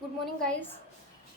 Good morning guys.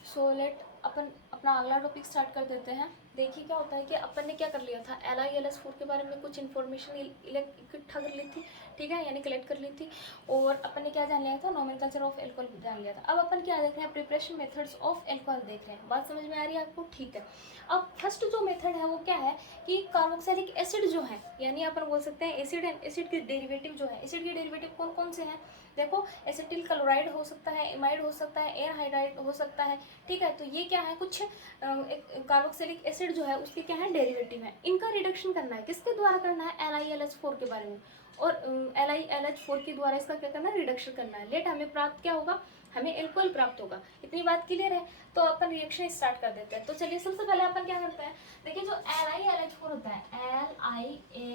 So let अपन अपना अगला टॉपिक स्टार्ट कर देते हैं। देखिए क्या होता है कि अपन ने क्या कर लिया था, LiLS4 के बारे में कुछ इन्फॉर्मेशन इकट्ठा कर ली थी, ठीक है, यानी कलेक्ट कर ली थी। और अपन ने क्या जान लिया था, नोमेनक्लेचर ऑफ एल्कोहल जान लिया था। अब अपन क्या देख रहे हैं, प्रिपरेशन मेथड्स ऑफ एल्कोहल देख रहे हैं। बात समझ में आ रही है आपको? ठीक है। अब फर्स्ट जो मेथड है वो क्या है कि कार्बोक्सिलिक एसिड जो है, यानी अपन बोल सकते हैं एसिड एंड एसिड के डेरिवेटिव जो है, एसिड के डेरिवेटिव कौन कौन से हैं। देखो, एसिटिल क्लोराइड हो सकता है, एमाइड हो सकता है, एनहाइड्राइड हो सकता है, ठीक है। तो ये क्या है, कुछ कार्बोक्सिलिक एसिड जो है उसके क्या है, डेरिवेटिव है। इनका रिडक्शन करना है, किसके द्वारा करना है, LiLH4 के बारे में। और LiLH4 के द्वारा इसका क्या करना है, रिडक्शन करना है। लेट हमें प्राप्त क्या होगा, हमें एल्कोहल प्राप्त होगा। इतनी बात क्लियर है। तो अपन रिएक्शन स्टार्ट कर देते हैं। तो चलिए सबसे पहले अपन क्या करते हैं, देखिए जो LiLH4 होता है,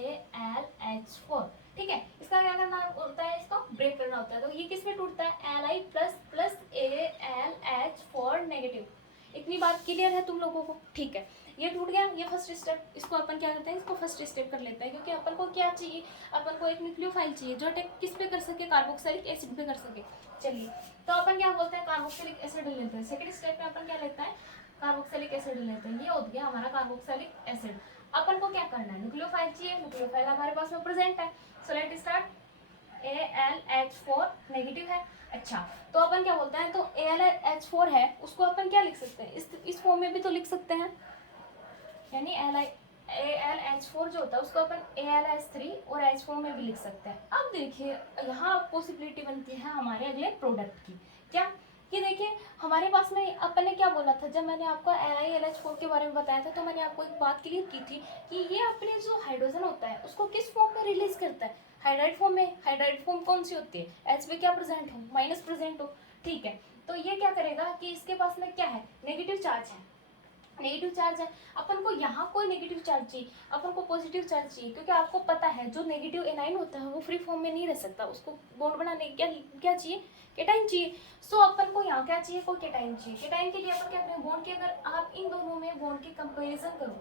LiAlH4, ठीक है, इसका क्या करना होता है, इसको ब्रेक करना होता है। तो ये किस में टूटता है, Li plus plus AlH4 negative. इतनी बात क्लियर है तुम लोगों को? ठीक है, ये टूट गया, ये फर्स्ट स्टेप। इसको अपन क्या करते हैं, इसको फर्स्ट स्टेप कर लेते हैं, क्योंकि अपन को क्या चाहिए, अपन को एक न्यूक्लियोफाइल चाहिए जो अटैक किस पे कर सके, कार्बोक्सिलिक एसिड पे कर सके। चलिए, तो अपन क्या बोलते हैं, कार्बोक्सिलिक एसिड लेते हैं। सेकंड स्टेप में अपन क्या लेते हैं, कार्बोक्सिलिक एसिड लेते हैं। ये हो गया हमारा कार्बोक्सिलिक एसिड। अपन को क्या करना है, न्यूक्लियोफाइल चाहिए, न्यूक्लियोफाइल हमारे पास में प्रेजेंट है। So let start. AlH4 negative है। अच्छा, तो अपन क्या बोलते हैं, तो AlH4 है, उसको अपन क्या लिख सकते हैं, इस फॉर्म में भी तो लिख सकते हैं, यानी AlH4 जो होता है उसको अपन AlH3 और H4 में भी लिख सकते हैं। अब देखिए यहाँ पॉसिबिलिटी बनती है हमारे अगले प्रोडक्ट की। क्या कि देखिए हमारे पास में अपन ने क्या बोला था, जब मैंने आपको LiLH4 के बारे में बताया था, तो मैंने आपको एक बात क्लियर की थी कि ये अपने जो हाइड्रोजन होता है उसको किस फॉर्म में रिलीज करता है, हाइड्राइड फॉर्म में। हाइड्राइड फॉर्म कौन सी होती है, H पे क्या प्रेजेंट हो, माइनस प्रेजेंट हो, ठीक है। तो ये क्या करेगा कि इसके पास में क्या है, नेगेटिव चार्ज है, नेगेटिव चार्ज है। अपन को यहाँ कोई नेगेटिव चार्ज चाहिए, अपन को पॉजिटिव चार्ज चाहिए, क्योंकि आपको पता है जो नेगेटिव एनाइन होता है वो फ्री फॉर्म में नहीं रह सकता, उसको बॉन्ड बनाने क्या क्या चाहिए, केटाइन चाहिए। सो अपन को यहाँ क्या चाहिए, कोई केटाइन चाहिए। केटाइन के लिए अपन क्या करें, बॉन्ड के अगर आप इन दोनों में बॉन्ड की कंपेरिजन करो,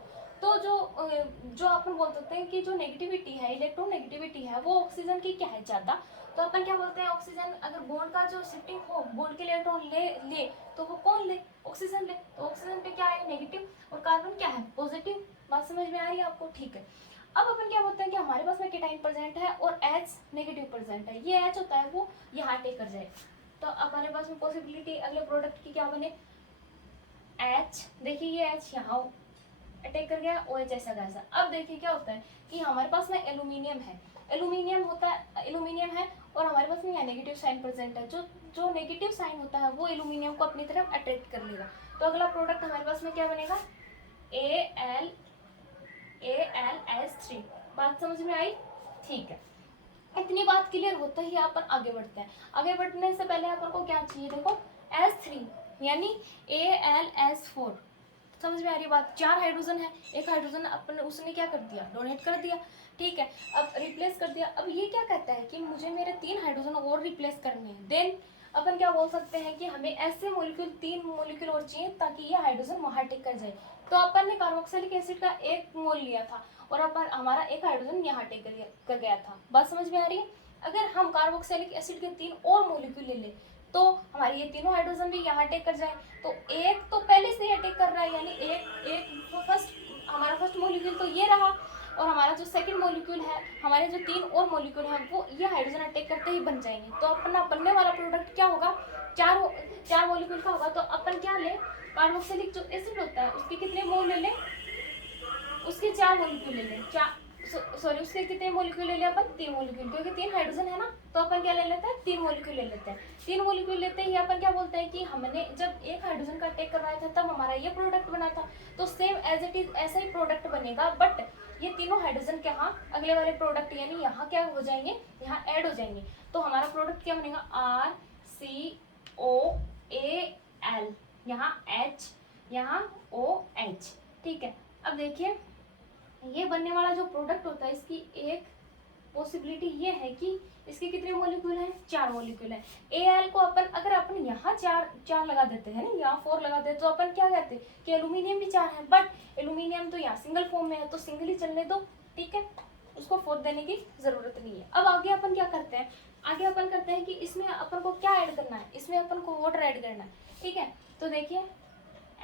तो जो अपन बोल सकते हैं कि जो नेगेटिविटी है, इलेक्ट्रॉन नेगेटिविटी है, वो ऑक्सीजन की क्या है, ज़्यादा। तो अपन क्या बोलते हैं, ऑक्सीजन अगर बॉन्ड का जो शिफ्टिंग हो, बॉन्ड के इलेक्ट्रॉन ले तो वो कौन ले, ऑक्सीजन ले। तो ऑक्सीजन पे क्या है, नेगेटिव, और कार्बन क्या है, पॉजिटिव। बात समझ में आ रही है आपको? ठीक है। अब अपन क्या बोलते हैं कि हमारे पास में केटाइन प्रेजेंट है और H नेगेटिव प्रेजेंट है। ये H होता है वो यहाँ टेक कर जाए। तो अब हमारे पास में पॉसिबिलिटी अगले प्रोडक्ट की क्या बने, H। देखिए ये H यहाँ अटैक कर गया, OH ऐसा कैसा। अब देखिए क्या होता है कि हमारे पास में एल्यूमिनियम है, एल्यूमिनियम होता है, एल्यूमिनियम है, और हमारे पास में यहाँ नेगेटिव साइन प्रेजेंट है। जो जो नेगेटिव साइन होता है वो एल्यूमिनियम को अपनी तरफ अट्रैक्ट कर लेगा। तो अगला प्रोडक्ट हमारे पास में क्या बनेगा, AlH3। बात समझ में आई? ठीक है। इतनी बात क्लियर होता ही अपन आगे बढ़ते हैं। आगे बढ़ने से पहले अपन को क्या चाहिए, देखो H3 यानी AlH4। समझ में आ रही बात? 4 हाइड्रोजन है, एक हाइड्रोजन अपन उसने क्या कर दिया, डोनेट कर दिया, ठीक है। अब रिप्लेस कर दिया। अब ये क्या कहता है कि मुझे मेरे 3 हाइड्रोजन और रिप्लेस करने हैं। देन अपन क्या बोल सकते हैं कि हमें ऐसे मोलिक्यूल 3 मोलिक्यूल और चाहिए ताकि ये हाइड्रोजन वहां टिक कर जाए। तो अपन ने कार्बोक्सिलिक एसिड का 1 मोल लिया था और अपन हमारा एक हाइड्रोजन यहाँ टेक कर गया था। बात समझ में आ रही है? अगर हम कार्बोक्सिलिक एसिड के 3 और मोलिक्यूल ले ले तो हमारे ये तीनों हाइड्रोजन भी यहाँ अटैक कर जाए। तो एक तो पहले से ही अटैक कर रहा है, यानी एक फर्स्ट हमारा फर्स्ट मॉलिक्यूल तो ये रहा, और हमारा जो सेकंड मॉलिक्यूल है, हमारे जो 3 और मॉलिक्यूल हैं वो ये हाइड्रोजन अटैक करते ही बन जाएंगे। तो अपना बनने वाला प्रोडक्ट क्या होगा, चार मॉलिक्यूल का होगा। तो अपन क्या ले, कार्बोक्सिलिक जो एसिड होता है उसके कितने मोल ले लें, उसके 4 मॉलिक्यूल ले लें, सॉरी उसके कितने मॉलिक्यूल ले लिया अपन, 3 मॉलिक्यूल, क्योंकि 3 हाइड्रोजन है ना। तो अपन क्या ले लेते हैं, 3 मॉलिक्यूल ले लेते हैं। 3 मॉलिक्यूल लेते ही अपन क्या बोलते हैं कि हमने जब एक हाइड्रोजन का अटैक करवाया था तब हमारा ये प्रोडक्ट बना था। तो सेम एज इट इज ऐसा ही प्रोडक्ट बनेगा, बट ये तीनों हाइड्रोजन के यहाँ अगले वाले प्रोडक्ट यानी यहाँ क्या हो जाएंगे, यहाँ ऐड हो जाएंगे। तो हमारा प्रोडक्ट क्या बनेगा, RCOAL, यहाँ H, यहाँ OH, ठीक है। अब देखिए ये बनने वाला जो प्रोडक्ट होता है इसकी एक पॉसिबिलिटी ये है कि इसके कितने मॉलिक्यूल हैं, 4 मॉलिक्यूल हैं। Al को अपन अगर अपन यहाँ चार लगा देते हैं ना, यहाँ 4 लगा देते तो अपन क्या कहते हैं कि एल्यूमिनियम भी 4 है, बट एल्यूमिनियम तो यहाँ सिंगल फॉर्म में है तो सिंगल ही चलने दो, ठीक है, उसको 4 देने की जरूरत नहीं है। अब आगे अपन क्या करते हैं, आगे अपन करते हैं कि इसमें अपन को क्या ऐड करना है, इसमें अपन को वाटर ऐड करना है, ठीक है। तो देखिए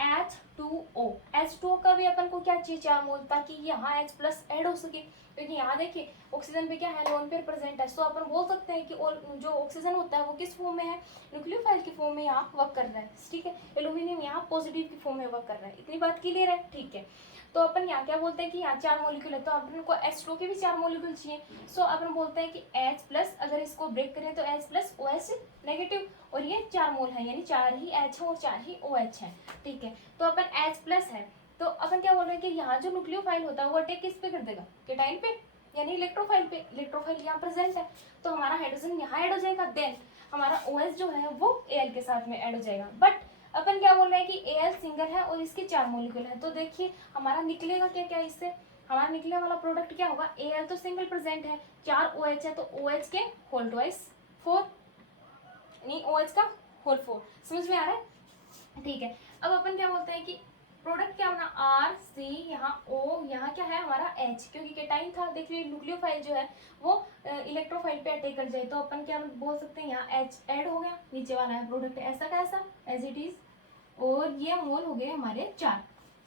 H2O, H2O का भी अपन को क्या चाहिए, 4 मोल, ताकि यहाँ H प्लस ऐड हो सके, क्योंकि यहाँ देखिए ऑक्सीजन पे क्या है, लोन पेयर प्रेजेंट है। सो अपन बोल सकते हैं कि और जो ऑक्सीजन होता है वो किस फॉर्म में है, न्यूक्लियोफाइल की फॉर्म में यहाँ वर्क कर रहा है, ठीक है। एल्यूमिनियम यहाँ पॉजिटिव की फॉर्म में वर्क कर रहा है, इतनी बात क्लियर है, ठीक है। तो अपन यहाँ क्या बोलते हैं कि यहाँ 4 मॉलिक्यूल है, तो अपन को H2O के भी 4 मॉलिक्यूल चाहिए। सो अपन बोलते हैं कि H प्लस, अगर इसको ब्रेक करें तो H प्लस OH नेगेटिव, और ये 4 मोल है, यानी 4 ही H है और 4 ही OH है, ठीक है। तो अपन H प्लस है, तो अपन क्या बोल रहे हैं कि यहाँ जो न्यूक्लियोफाइल होता है वो अटैक किस पे कर देगा, केटाइन पे, यानी इलेक्ट्रोफाइल पे। इलेक्ट्रोफाइल यहाँ प्रेजेंट है, तो हमारा हाइड्रोजन यहाँ ऐड हो जाएगा, देन हमारा OH जो है वो Al के साथ में ऐड हो जाएगा। बट अपन क्या बोल रहे हैं कि Al सिंगल है और इसके 4 मॉलिक्यूल है, तो देखिए हमारा निकलेगा क्या क्या इससे, हमारा निकलने वाला प्रोडक्ट क्या होगा, Al तो सिंगल प्रेजेंट है, 4 OH है, तो OH के होल ट्वाइस 4, यानी OH का होल 4, समझ में आ रहा है, ठीक है। अब अपन क्या बोलते हैं कि प्रोडक्ट क्या बना, आर सी, यहाँ O, यहाँ क्या है हमारा H, क्योंकि केटाइन था, देखिए न्यूक्लियोफाइल जो है वो इलेक्ट्रोफाइल पे अटैक कर जाए, तो अपन क्या बोल सकते हैं, यहाँ H ऐड हो गया, नीचे वाला है प्रोडक्ट ऐसा का ऐसा एज इट इज, और ये मोल हो गए हमारे 4,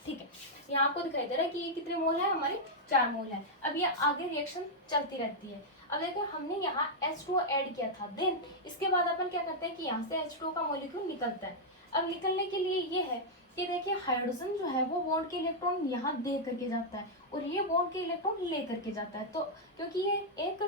ठीक है। यहाँ आपको दिखाई दे रहा है कि ये कितने मोल है, हमारे 4 मोल है। अब ये आगे रिएक्शन चलती रहती है। अब देखो हमने यहाँ H2O ऐड किया था, देन इसके बाद अपन क्या करते हैं कि यहाँ से H2O का मॉलिक्यूल निकलता है। अब निकलने के लिए ये है कि देखिए हाइड्रोजन जो है वो बॉन्ड के इलेक्ट्रॉन यहाँ दे करके जाता है और ये बॉन्ड के इलेक्ट्रॉन ले करके जाता है, तो क्योंकि ये एक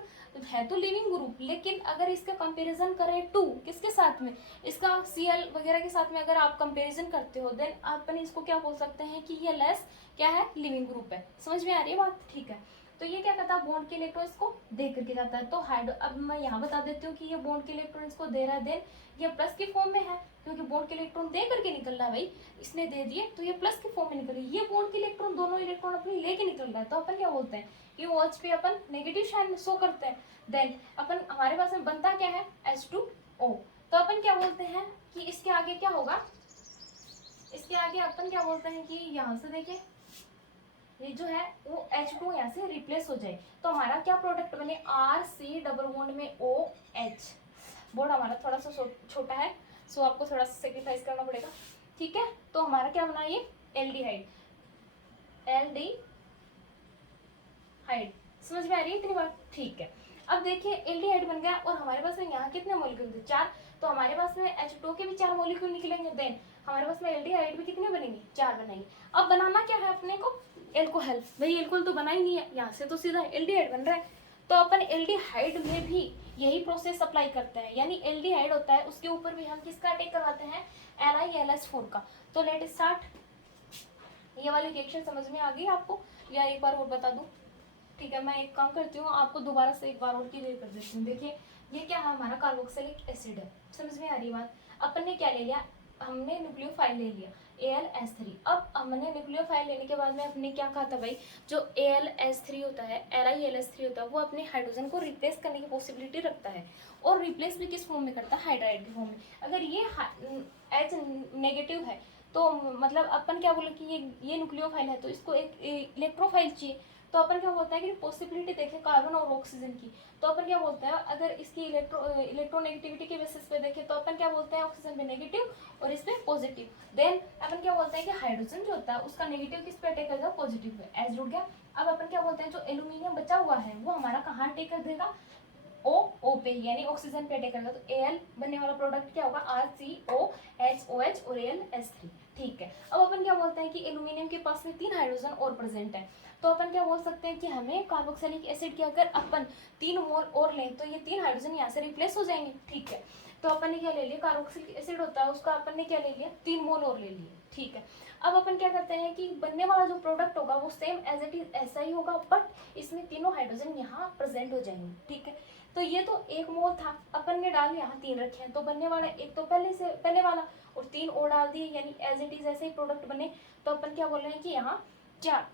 है तो लिविंग ग्रुप, लेकिन अगर इसका कंपैरिजन करें टू किसके साथ में, इसका Cl वगैरह के साथ में अगर आप कंपैरिजन करते हो, देन अपन इसको क्या बोल सकते हैं कि ये लेस क्या है, लिविंग ग्रुप है। समझ में आ रही है बात, ठीक है। तो ये क्या करता है, बॉन्ड के इलेक्ट्रॉन इसको दे करके जाता है। तो हाइड्रो, अब मैं यहाँ बता देती हूँ कि ये बॉन्ड के इलेक्ट्रॉन इसको दे रहा है, देन ये प्लस की फॉर्म में है, क्योंकि बॉन्ड के इलेक्ट्रॉन दे करके निकल रहा है भाई, इसने दे दिए तो ये प्लस की फॉर्म में निकल रही है, ये बॉन्ड के इलेक्ट्रॉन दोनों इलेक्ट्रॉन अपने लेके निकल रहा है, तो अपन क्या बोलते हैं कि OH पे अपन नेगेटिव साइन शो करते हैं। देन अपन हमारे पास में बनता क्या है, H2O, तो अपन क्या बोलते हैं कि इसके आगे क्या होगा, इसके आगे अपन क्या बोलते हैं कि यहाँ से देखिए ये जो है वो H2 यहाँ से रिप्लेस हो जाए, तो हमारा क्या प्रोडक्ट बने, RC डबल बॉन्ड में OH, बॉन्ड हमारा थोड़ा सा छोटा है, सो आपको थोड़ा सा सेक्रीफाइस करना पड़ेगा, ठीक है। तो हमारा क्या बना, ये एल्डिहाइड, एल्डिहाइड, समझ में आ रही है इतनी बात, ठीक है। अब देखिए एल्डिहाइड बन गया और हमारे पास में यहाँ कितने मॉलिक्यूल थे, 4, तो हमारे पास में H2 के भी 4 मॉलिक्यूल निकलेंगे, देन हमारे पास में एल्डिहाइड भी कितने बनेंगे, 4 बनेंगे। अब बनाना क्या है अपने को, एल्कोहल, भाई एल्कोहल तो बना ही नहीं है, यहाँ से तो सीधा एल्डिहाइड बन रहा है, तो अपन एल्डिहाइड में भी यही प्रोसेस अप्लाई करते हैं, यानी एल्डिहाइड होता है उसके ऊपर भी हम किसका अटैक करवाते हैं, LiLH4 का। तो लेट स्टार्ट, ये वाली रिएक्शन समझ में आ गई आपको, या एक बार और बता दूं, ठीक है। मैं एक काम करती हूँ, आपको दोबारा से एक बार और क्लियर कर देती हूँ। देखिए ये क्या है, हमारा कार्बोक्सिलिक एसिड है, समझ में आ रही बात। अपन ने क्या ले लिया, हमने न्यूक्लियोफाइल ले लिया AlS3। अब हमने न्यूक्लियोफाइल लेने के बाद में अपने क्या कहा था भाई, जो AlS3 होता है, LiLS3 होता है, वो अपने हाइड्रोजन को रिप्लेस करने की पॉसिबिलिटी रखता है, और रिप्लेस भी किस फॉर्म में करता है, हाइड्राइड की फॉर्म में। अगर ये H नेगेटिव है तो मतलब अपन क्या बोले कि ये न्यूक्लियोफाइल है, तो इसको एक इलेक्ट्रोफाइल चाहिए, तो अपन क्या बोलते हैं कि पॉसिबिलिटी देखें कार्बन और ऑक्सीजन की, तो अपन क्या बोलते हैं, अगर इसकी इलेक्ट्रोनेगेटिविटी के बेसिस पे देखें तो अपन क्या बोलते हैं, ऑक्सीजन पे नेगेटिव और इस पे पॉजिटिव, देन अपन क्या बोलते हैं कि हाइड्रोजन जो होता है उसका नेगेटिव किस पे अटैक करेगा, पॉजिटिव पे, एज जुड़ गया। अब अपन क्या बोलते हैं, जो एल्यूमिनियम बचा हुआ है वो हमारा कहाँ अटैक कर देगा, O पे, यानी ऑक्सीजन पे अटैक करेगा, तो Al बनने वाला प्रोडक्ट क्या होगा, RCOHOH और AlS3, ठीक है। अब अपन क्या बोलते हैं कि एल्यूमिनियम के पास में 3 हाइड्रोजन और प्रेजेंट है, तो अपन क्या बोल सकते हैं कि हमें कार्बोक्सिलिक एसिड की अगर अपन 3 मोल और लें तो ये 3 हाइड्रोजन यहाँ से रिप्लेस हो जाएंगे, ठीक है। तो अपन ने क्या ले लिया, कार्बोक्सिलिक एसिड होता है उसका अपन ने क्या ले लिया, 3 मोल और ले लिए, ठीक है। अब अपन क्या करते हैं कि बनने वाला जो प्रोडक्ट होगा वो सेम एज इट इज ऐसा ही होगा, बट इसमें तीनों हाइड्रोजन यहाँ प्रेजेंट हो जाएंगे, ठीक है। तो ये तो 1 मोल था, अपन ने डाल यहाँ 3 रखे हैं, तो बनने वाला एक तो पहले वाला और 3 और डाल दिए, यानी एज इट इज ऐसे ही प्रोडक्ट बने, तो अपन क्या बोल रहे हैं कि यहाँ 4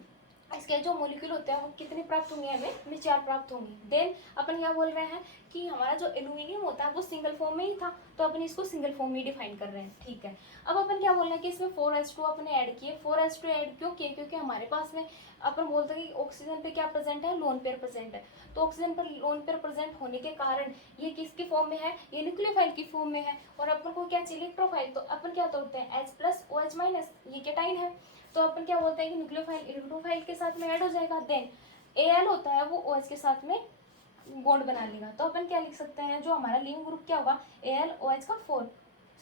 इसके जो मॉलिक्यूल होते हैं वो कितने प्राप्त होंगे, हमें 4 प्राप्त होंगे। देन अपन क्या बोल रहे हैं कि हमारा जो एल्यूमिनियम होता है वो सिंगल फॉर्म में ही था, तो अपन इसको सिंगल फॉर्म में डिफाइन कर रहे हैं, ठीक है। अब अपन क्या बोल रहे हैं कि इसमें 4s2 अपने ऐड किए। 4s2 ऐड क्यों किए, क्योंकि हमारे पास में अपन बोलते हैं कि ऑक्सीजन पे क्या प्रेजेंट है, लोन पेयर प्रेजेंट है। तो ऑक्सीजन पर लोन पेयर प्रेजेंट होने के कारण ये किसकी फॉर्म में है, ये न्यूक्लियोफाइल की फॉर्म में है। और अपन को क्या चाहिए, इलेक्ट्रोफाइल, तो अपन क्या तोड़ते हैं H+OH-, ये केटाइन है, तो अपन क्या बोलते हैं कि न्यूक्लियोफाइल इलेक्ट्रोफाइल के साथ में ऐड हो जाएगा। देन Al होता है वो OH के साथ में बॉन्ड बना लेगा, तो अपन क्या लिख सकते हैं, जो हमारा लिविंग ग्रुप क्या होगा, AlOH का 4।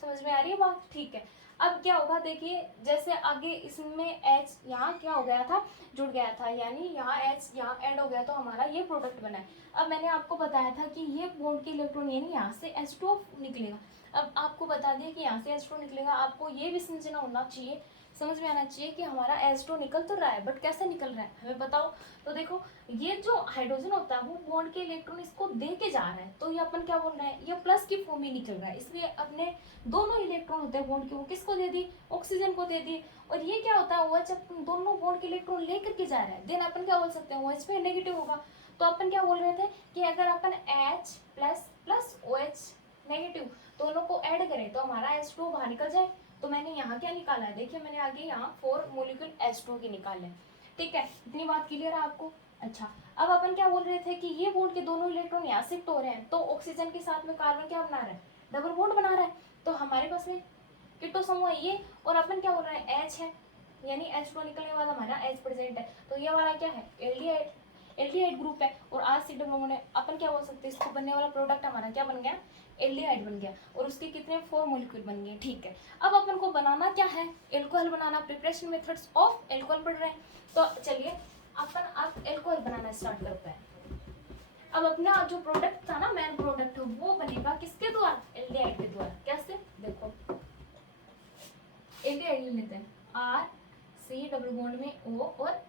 समझ में आ रही है बात, ठीक है। अब क्या होगा, देखिए जैसे आगे इसमें H यहाँ क्या हो गया था, जुड़ गया था, यानी यहाँ H यहाँ ऐड हो गया, तो हमारा ये प्रोडक्ट बना है। अब मैंने आपको बताया था कि ये बॉन्ड के इलेक्ट्रॉन यानी यहाँ से H2 निकलेगा। अब आपको बता दिया कि यहाँ से H2 निकलेगा, आपको ये भी समझना होना चाहिए, समझ में आना चाहिए कि हमारा H2 निकल तो रहा है, बट कैसे निकल रहा है हमें बताओ। तो देखो ये जो हाइड्रोजन होता है वो बॉन्ड के इलेक्ट्रॉन इसको दे के जा रहा है, तो ये अपन क्या बोल रहे हैं, ये प्लस की फॉर्म में निकल रहा है, इसलिए अपने दोनों इलेक्ट्रॉन होते हैं बॉन्ड के, वो किसको दे दी, ऑक्सीजन को दे दी। और ये क्या होता है, OH दोनों बॉन्ड के इलेक्ट्रॉन लेकर के जा रहा है। देन अपन क्या बोल सकते हैं, OH पे नेगेटिव होगा, तो अपन क्या बोल रहे थे कि अगर अपन H प्लस OH नेगेटिव दोनों को ऐड करें तो हमारा H2 बाहर निकल जाए। तो मैंने यहाँ क्या निकाला है, देखिए मैंने आगे यहाँ 4 मोलिक्यूल H2 के निकाले, ठीक है। इतनी बात क्लियर है आपको। अच्छा, अब अपन क्या बोल रहे थे कि ये बॉन्ड के दोनों इलेक्ट्रॉन यहाँ शिफ्ट हो रहे हैं, तो ऑक्सीजन के साथ में कार्बन क्या बना रहा है, डबल बॉन्ड बना रहा है, तो हमारे पास में किटो समूह है ये, और अपन क्या बोल रहे हैं H है, यानी H2 निकलने के बाद हमारा H प्रेजेंट है, तो ये वाला क्या है, एल्डिहाइड ग्रुप है, और आज सी डबल बॉन्ड है। अपन क्या बोल सकते हैं, इसको बनने वाला प्रोडक्ट हमारा क्या बन गया, एल्डिहाइड बन गया, और उसके कितने 4 मॉलिक्यूल बन गए, ठीक है। अब अपन को बनाना क्या है, alcohol banana. Preparation methods of alcohol पढ़ रहे हैं, तो चलिए अपन अब एल्कोहल बनाना स्टार्ट करते हैं। अब अपना जो प्रोडक्ट था ना, मेन प्रोडक्ट वो बनेगा किसके द्वारा, एल्डिहाइड के द्वारा। कैसे, देखो एल्डिहाइड लेते हैं, R C डबल बॉन्ड में O और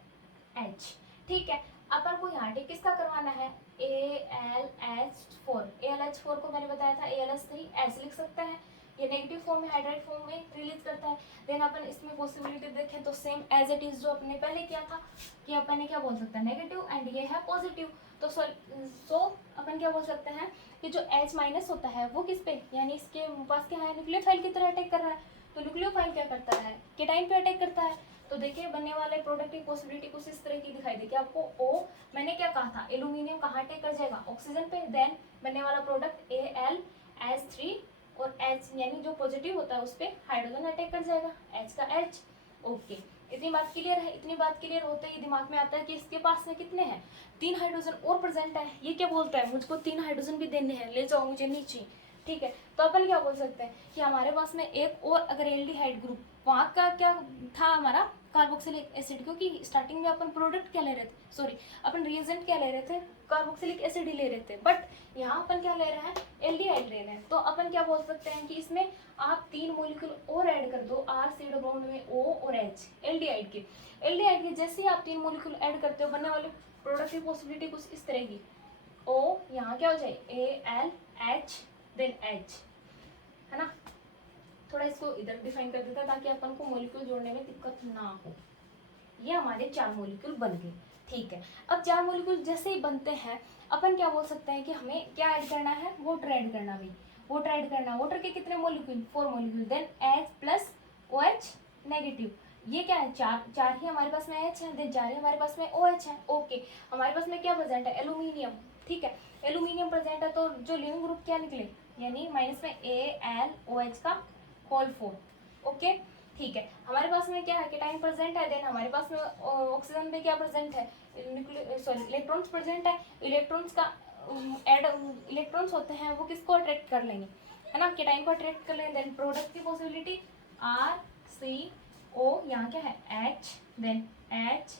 H, ठीक है। अपन को यहाँ टिक किसका करवाना है, AlH4। AlH4 को मैंने बताया था AlH3 ऐसे लिख सकते हैं, ये नेगेटिव फॉर्म में हाइड्राइड फॉर्म में रिलीज करता है। देन अपन इसमें पॉसिबिलिटी देखें तो सेम एज इट इज जो अपने पहले किया था, कि अपन ने क्या बोल सकते हैं, नेगेटिव एंड ये है पॉजिटिव, तो सो अपन क्या बोल सकते हैं कि जो H- होता है वो किस पे, यानी इसके पास क्या है, न्यूक्लियोफाइल की तरह अटैक कर रहा है, तो न्यूक्लियोफाइल क्या करता है, केटाइन पे अटैक करता है। तो देखिए बनने वाले प्रोडक्ट की पॉसिबिलिटी कुछ इस तरह की दिखाई देगी आपको। O मैंने क्या कहा था, एल्यूमिनियम कहाँ अटैक कर जाएगा, ऑक्सीजन पे। देन बनने वाला प्रोडक्ट AlH3 और H यानी जो पॉजिटिव होता है उस पर हाइड्रोजन अटैक कर जाएगा, H का H। ओके, इतनी बात क्लियर है। इतनी बात क्लियर होते ही दिमाग में आता है कि इसके पास में कितने हैं, 3 हाइड्रोजन और प्रेजेंट है। ये क्या बोलता है, मुझको 3 हाइड्रोजन भी देने हैं, ले जाओ मुझे नीचे, ठीक है। तो अपन क्या बोल सकते हैं कि हमारे पास में एक और अगर एल्डिहाइड ग्रुप, वहाँ का क्या था हमारा कार्बोक्सिलिक एसिड, क्योंकि स्टार्टिंग में अपन प्रोडक्ट क्या ले रहे थे, सॉरी अपन रिएजेंट क्या ले रहे थे, कार्बोक्सिलिक एसिड ही ले रहे थे, बट यहाँ अपन क्या ले रहे हैं, एल्डिहाइड ले रहे हैं। तो अपन क्या बोल सकते हैं कि इसमें आप 3 मॉलिक्यूल और ऐड कर दो, R C डबल बॉन्ड में O और H, एल्डिहाइड के जैसे ही आप 3 मॉलिक्यूल ऐड करते हो, बनने वाले प्रोडक्ट की पॉसिबिलिटी कुछ इस तरह की, O यहाँ क्या हो जाए AlH देन H, है ना। थोड़ा इसको इधर डिफाइन कर देता ताकि अपन को मॉलिक्यूल जोड़ने में दिक्कत ना हो। ये हमारे 4 मॉलिक्यूल बन गए, ठीक है। अब 4 मॉलिक्यूल जैसे ही बनते हैं, अपन क्या बोल सकते हैं कि हमें क्या ऐड करना है, वाटर ऐड करना भी, वाटर ऐड करना। वाटर के कितने molecule, 4 molecule. Then H+OH negative, ये क्या है, चार ही हमारे पास में H है, देन 4 ही हमारे पास में OH है। ओके, हमारे पास में क्या प्रेजेंट है, एल्यूमिनियम, ठीक है। एल्यूमिनियम प्रेजेंट है, तो जो लिविंग ग्रुप क्या निकले, यानी माइनस में AlOH का होल 4। ओके, ठीक है। हमारे पास में क्या है, केटाइन प्रेजेंट है। देन हमारे पास में ऑक्सीजन में क्या प्रेजेंट है, सॉरी इलेक्ट्रॉन्स प्रेजेंट है। इलेक्ट्रॉन्स का एड इलेक्ट्रॉन्स होते हैं वो किसको अट्रैक्ट कर लेंगे, है ना, केटाइन को अट्रैक्ट कर लेंगे। देन प्रोडक्ट की पॉसिबिलिटी RCO, यहाँ क्या है H, देन H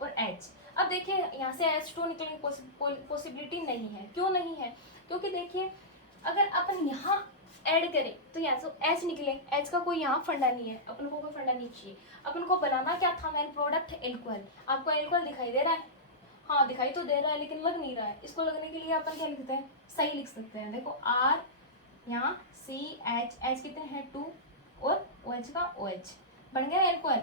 और H। अब देखिए यहाँ से H2 निकलने की पॉसिबिलिटी नहीं है। क्यों नहीं है, क्योंकि देखिए अगर अपन यहाँ ऐड करें तो यहाँ से H निकले, H का कोई यहाँ फंडा नहीं है, अपन को कोई फंडा नहीं चाहिए। अपन को बनाना क्या था, मेन प्रोडक्ट एल्कोहल। आपको एल्कोहल दिखाई दे रहा है, हाँ दिखाई तो दे रहा है लेकिन लग नहीं रहा है। इसको लगने के लिए अपन क्या लिखते हैं, सही लिख सकते हैं। देखो R यहाँ CH कितने हैं 2 और OH का OH, बन गया एल्कोहल,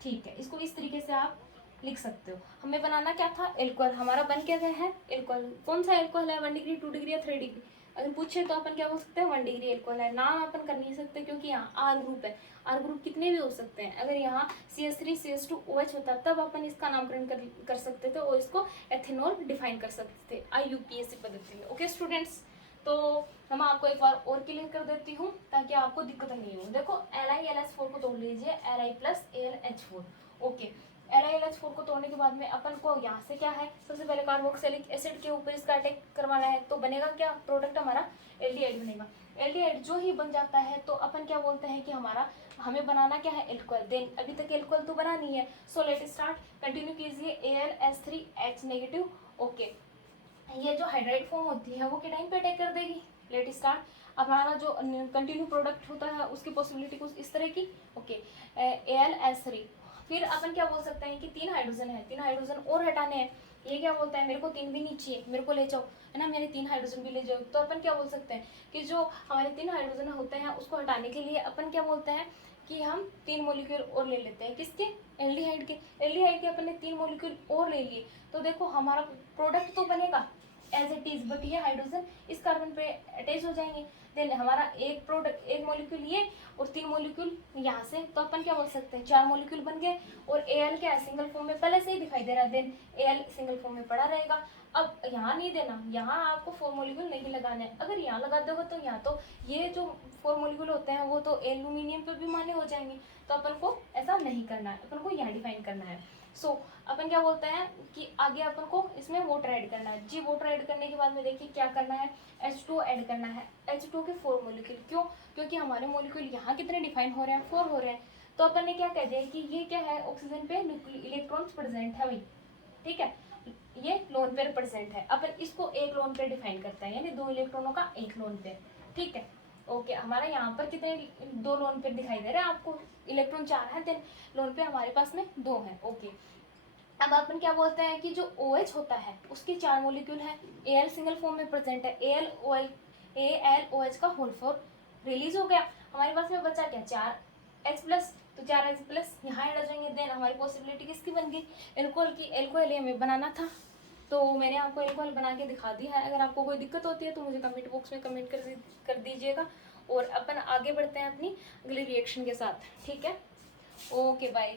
ठीक है। इसको इस तरीके से आप लिख सकते हो। हमें बनाना क्या था, एल्कोहल। हमारा बन क्या गया है, एल्कोहल। कौन सा एल्कोहल है, 1 डिग्री, 2 डिग्री या 3 डिग्री? अगर पूछे तो अपन क्या बोल सकते हैं, 1 डिग्री एल्कोहल है। नाम अपन कर नहीं सकते क्योंकि यहाँ आर ग्रुप है। आर ग्रुप कितने भी हो सकते हैं। अगर यहाँ CH3 CH2OH होता तब अपन इसका नामकरण कर सकते थे और इसको एथेनॉल डिफाइन कर सकते थे IUPAC पद्धति में। ओके स्टूडेंट्स, तो हम आपको एक बार और क्लियर कर देती हूँ ताकि आपको दिक्कत नहीं हो। देखो LiLH4 को तोड़ लीजिए, Li plus AlH4। Okay, LiLH4 को तोड़ने के बाद में अपन को यहाँ से क्या है, सबसे पहले कार्बोक्सिलिक एसिड के ऊपर इसका अटैक करवाना है। तो बनेगा क्या, प्रोडक्ट हमारा एल्डिहाइड बनेगा। एल्डिहाइड जो ही बन जाता है तो अपन क्या बोलते हैं कि हमारा हमें बनाना क्या है, एल्कोहल। देन अभी तक एल्कोहल तो बना नहीं है, सो लेट स्टार्ट। कंटिन्यू कीजिए, AlH3H नेगेटिव। ओके, ये जो हाइड्राइड फॉर्म होती है वो केटाइन पे अटैक कर देगी। Let start. अब हमारा जो कंटिन्यू प्रोडक्ट होता है उसकी पॉसिबिलिटी कुछ इस तरह की। Okay, AlH3। फिर अपन क्या बोल सकते हैं कि 3 हाइड्रोजन है, 3 हाइड्रोजन और हटाने हैं। ये क्या बोलता है, मेरे को 3 भी नहीं चाहिए, मेरे को ले जाओ, है ना, मेरे 3 हाइड्रोजन भी ले जाओ। तो अपन क्या बोल सकते हैं कि जो हमारे 3 हाइड्रोजन होते हैं उसको हटाने के लिए अपन क्या बोलते हैं कि हम 3 मॉलिक्यूल और ले लेते हैं। किसके, एल्डिहाइड के। एल्डिहाइड के अपन ने 3 मॉलिक्यूल और ले लिए तो देखो हमारा प्रोडक्ट तो बनेगा एज इट इज, बट ये हाइड्रोजन इस कार्बन पे अटैच हो जाएंगे। देन हमारा एक प्रोडक्ट, एक मॉलिक्यूल ये और 3 मॉलिक्यूल यहाँ से, तो अपन क्या बोल सकते हैं 4 मॉलिक्यूल बन गए। और Al क्या है, सिंगल फॉर्म में पहले से ही दिखाई दे रहा है। देन Al सिंगल फॉर्म में पड़ा रहेगा। अब यहाँ नहीं देना, यहाँ आपको 4 मॉलिक्यूल नहीं लगाना है। अगर यहाँ लगा दोगे तो यहाँ तो ये जो 4 मॉलिक्यूल होते हैं वो तो एल्यूमिनियम पे भी माने हो जाएंगे। तो अपन को ऐसा नहीं करना है, अपन को यहाँ डिफाइन करना है। सो अपन क्या बोलते हैं कि आगे अपन को इसमें वाटर ऐड करना है जी। वाटर ऐड करने के बाद में देखिए क्या करना है, H2 ऐड करना है। H2 के 4 मॉलिक्यूल, क्यों, क्योंकि हमारे मॉलिक्यूल यहाँ कितने डिफाइन हो रहे हैं, 4 हो रहे हैं। तो अपन ने क्या कह दिया कि ये क्या है, ऑक्सीजन पे इलेक्ट्रॉन्स प्रेजेंट है भाई, ठीक है, ये लोन पेयर प्रेजेंट है। अपन इसको एक लोन पेयर डिफाइन करते हैं, यानी 2 इलेक्ट्रॉनों का एक लोन पेयर, ठीक है। ओके, हमारा यहाँ पर कितने 2 लोन पेयर दिखाई दे रहे हैं आपको, इलेक्ट्रॉन 4 है, देन लोन पेयर हमारे पास में 2 है। ओके, अब अपन क्या बोलते हैं कि जो OH होता है उसके 4 मॉलिक्यूल है। Al सिंगल फॉर्म में प्रेजेंट है, AlOH का होल फोर रिलीज हो गया। हमारे पास में बचा क्या, 4H प्लस, तो 4H प्लस यहाँ ऐड हो जाएंगे। देन हमारी पॉसिबिलिटी किसकी बन गई, एल्कोहल की। एल्कोहल हमें बनाना था तो मैंने आपको एल्कोहल बना के दिखा दिया है। अगर आपको कोई दिक्कत होती है तो मुझे कमेंट बॉक्स में कमेंट कर दीजिएगा और अपन आगे बढ़ते हैं अपनी अगली रिएक्शन के साथ, ठीक है। Okay bye.